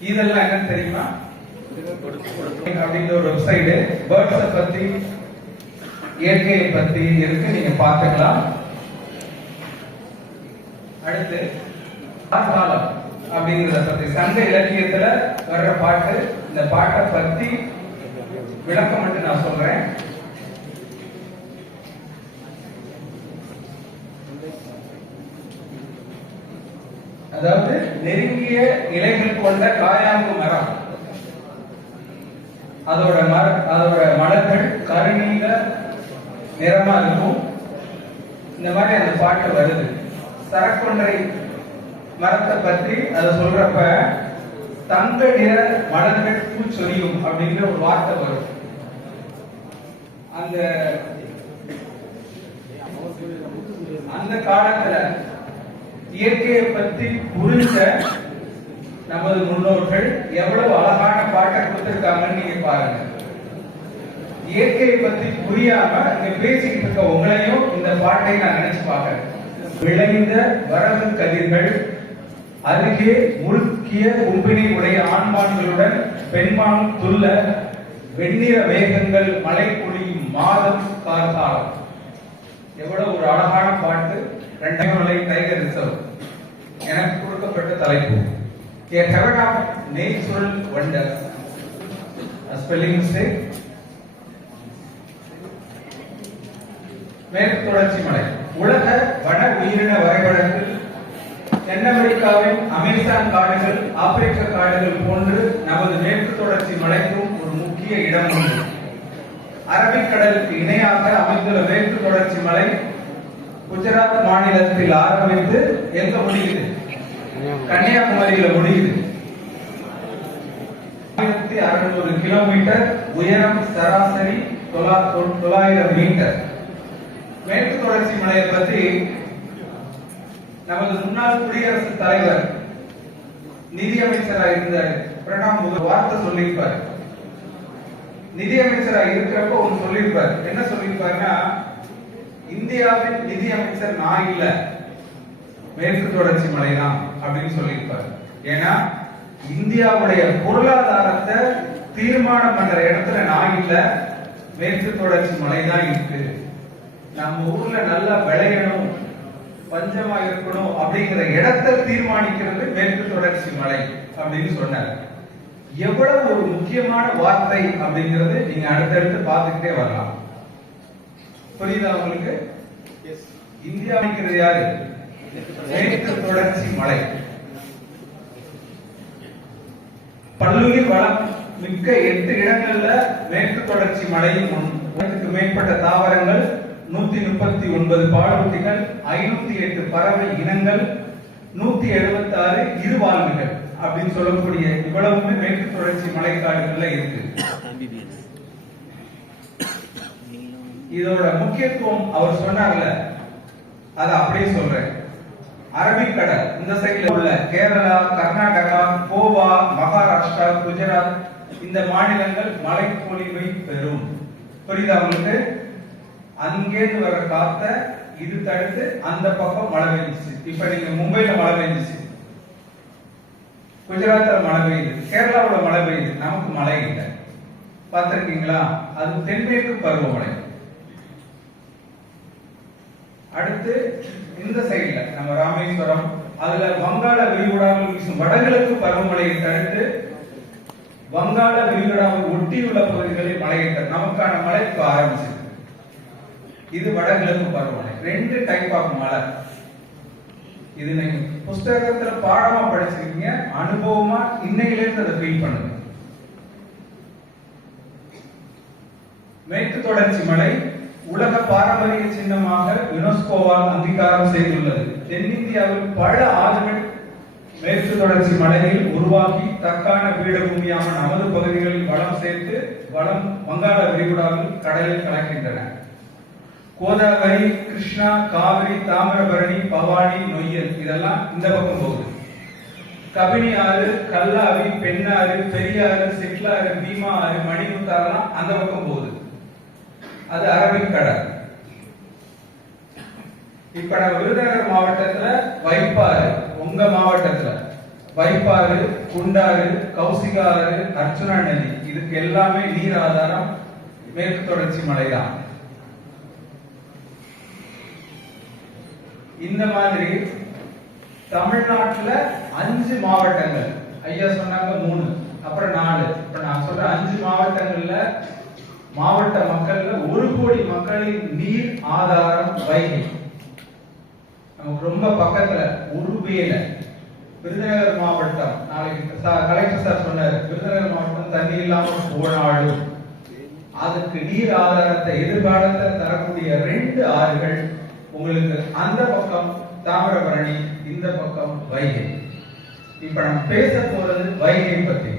இதெல்லாம் என்னன்னு தெரியுமா? அப்படின்ற ஒரு வெப்சைட் பேர்ட்ஸை பத்தி இயற்கையை பத்தி இருக்கு நீங்க பார்த்துக்கலாம். அடுத்து ஆற்காலம் அப்படிங்கிறத பத்தி. சங்க இலக்கியத்துல வர்ற பாட்டு இந்த பாட்டை பத்தி விளக்கம் மட்டும் நான் சொல்றேன். அதாவது நெருங்கிய இலைகள் கொண்ட காயாங்கு மரம். அதோட மர அதோட மலர்கள் கருநீல நிறமா இருக்கும். இந்த மாதிரி அந்த பாட்டு வருது. சரக்கொன்றை மரத்தை பற்றி அதை சொல்றப்ப தங்க நிற மலர்கள் பூச்சொரியும் அப்படிங்கிற ஒரு வார்த்தை வரும். அந்த அந்த காலத்துல இயற்கையை பற்றி புரிந்த நமது முன்னோர்கள் எவ்வளவு அழகான பாட்டை கொடுத்திருக்காங்கன்னு நீங்க பாருங்க. இயற்கையை பத்தி புரியாம இங்க பேசிக்கிட்டு இருக்க உங்களையும் இந்த பாட்டை நான் நினைச்சு பாக்கிறேன் விளைந்த வரகு கதிர்கள் அருகே முழுக்கிய கும்பினை உடைய ஆண்மான்களுடன் பெண்மான் துள்ள வெண்ணிற வேகங்கள் மழை பொழியும் மாதம் பார்த்தாலும். எவ்வளவு ஒரு அழகான பாட்டு. ரெண்டாயிரம் மலை டைகர் தலைப்பு A heaven of natural wonders. A spelling mistake. மேற்கு தொடர்ச்சி மலை உலக வன உயிரின வரைபடத்தில் தென் அமெரிக்காவின் அமேசான் காடுகள் ஆப்பிரிக்க காடுகள் போன்று நமது மேற்கு தொடர்ச்சி மலைக்கும் ஒரு முக்கிய இடம் உண்டு அரபிக்கடலுக்கு இணையாக அமைந்துள்ள மேற்கு தொடர்ச்சி மலை குஜராத் மாநிலத்தில் ஆரம்பித்து எங்க முடிகிறது கன்னியாகுமரியில முடியுது. ஆயிரத்தி அறுநூறு கிலோமீட்டர் உயரம் சராசரி தொ- தொள்ளாயிரம் மீட்டர். மேற்கு தொடர்ச்சி மலையை பற்றி நமது முன்னாள் குடியரசுத் தலைவர் நிதியமைச்சராக இருந்த பிரணாப் முகர்ஜி வார்த்தை சொல்லியிருப்பார். நிதியமைச்சராக இருக்கிறப்ப ஒன்று சொல்லியிருப்பார். என்ன சொல்லியிருப்பாருன்னா இந்தியாவின் நிதியமைச்சர் நான் இல்ல. மேற்கு தொடர்ச்சி மலை தான் அப்படின்னு சொல்லியிருப்பார். ஏன்னா இந்தியாவுடைய பொருளாதாரத்தை தீர்மானம் பண்ற இடத்துல நான் இல்ல மேற்கு தொடர்ச்சி மலை தான் இருக்கு. நம்ம ஊர்ல நல்லா விளையணும் பஞ்சமா இருக்கணும் அப்படிங்கிற இடத்தை தீர்மானிக்கிறது மேற்கு தொடர்ச்சி மலை அப்படின்னு சொன்னார். எவ்வளவு ஒரு முக்கியமான வார்த்தை அப்படிங்கிறது நீங்க அடுத்தடுத்து பார்த்துக்கிட்டே வரலாம். புரியுதா உங்களுக்கு? இந்தியா அமைக்கிறது யாரு? மேற்கு தொடர்ச்சி மலை. பல்லுயிர் வளம் மிக்க எட்டு இடங்கள்ல மேற்கு தொடர்ச்சி மலையும் ஒன்றுக்கு மேற்பட்ட தாவரங்கள் நூத்தி முப்பத்தி ஒன்பது பாலூட்டிகள் ஐநூத்தி எட்டு பறவை இனங்கள் நூத்தி எழுபத்தி ஆறு இருவாழ்வுகள் அப்படின்னு சொல்லக்கூடிய இவ்வளவுமே மேற்கு தொடர்ச்சி மலைக்காடுகள்ல இருக்கு. இதோட முக்கியத்துவம் அவர் சொன்னார்ல. அதை அப்படியே சொல்றேன். அரபிக்கடல் இந்த சைடுல உள்ள கேரளா கர்நாடகா கோவா மகாராஷ்டிரா குஜராத் இந்த மாநிலங்கள் மழை பொழிவை பெறும். புரியுதா உங்களுக்கு? அங்கேருந்து வர காத்த இது தடுத்து அந்த பக்கம் மழை பெஞ்சிச்சு. இப்ப நீங்க மும்பைல மழை பெஞ்சிச்சு. குஜராத்ல மழை பெய்யுது. கேரளாவோட மழை பெய்யுது. நமக்கு மழை இல்லை. பார்த்திருக்கீங்களா? அது தென்மேற்கு பருவமழை. அடுத்து இந்த சைடுல நம்ம ராமேஸ்வரம் அதுல வங்காள விரிகுடாவில் வீசும் வடகிழக்கு பருவமழையை தடுத்து வங்காள விரிகுடாவை ஒட்டியுள்ள பகுதிகளில் மழையை நமக்கான மழை இப்ப ஆரம்பிச்சது. இது வடகிழக்கு பருவமழை. ரெண்டு டைப் ஆஃப் மழை. இது நீங்க புஸ்தகத்துல பாடமா படிச்சிருக்கீங்க அனுபவமா இன்னையிலிருந்து அதை ஃபீல் பண்ணுங்க. மேற்கு தொடர்ச்சி மலை உலக பாரம்பரிய சின்னமாக யுனெஸ்கோவால் அங்கீகாரம் செய்துள்ளது. தென்னிந்தியாவில் பல ஆறுகள் மேற்கு தொடர்ச்சி மலையில் உருவாக்கி தக்கான பீடபூமியான நமது பகுதிகளில் வளம் சேர்த்து வளம் வங்காள விரிகுடாவில் கடலில் கலக்கின்றன. கோதாவரி கிருஷ்ணா காவிரி தாமிரபரணி பவானி நொய்யல் இதெல்லாம் இந்த பக்கம் போகுது. கபினி ஆறு கல்லாவி பெண்ணாறு பெரியாறு சிட்லாறு பீமா ஆறு மணிமுத்தாறுலாம் அந்த பக்கம் போகுது. அது அரபிக்கடல் இப்ப நம்ம விருதுநகர் மாவட்டத்துல வைப்பாறு உங்க மாவட்டத்துல. வைப்பாறு குண்டாறு கௌசிகா ஆறு அர்ச்சுனா நதி இதுக்கு எல்லாமே நீர் ஆதாரம் மேற்கு தொடர்ச்சி மலைதான். இந்த மாதிரி தமிழ்நாட்டுல அஞ்சு மாவட்டங்கள். ஐயா சொன்னாங்க மூணு. அப்புறம் ஒரு கோடி மக்களின் நீர் ஆதாரம் வைகை. நமக்கு ரொம்ப பக்கத்துல உருவேல விருதுநகர் மாவட்டம் நாளைக்கு சா- கலெக்டர் சார் சொன்னாரு விருதுநகர் மாவட்டம் தண்ணி இல்லாம போனாலும் அதுக்கு நீர் ஆதாரத்தை எதிர்காலத்தில் தரக்கூடிய ரெண்டு ஆறுகள் உங்களுக்கு அந்த பக்கம் தாமிரபரணி இந்த பக்கம் வைகை. இப்ப நம்ம பேச போறது வைகை பத்தி.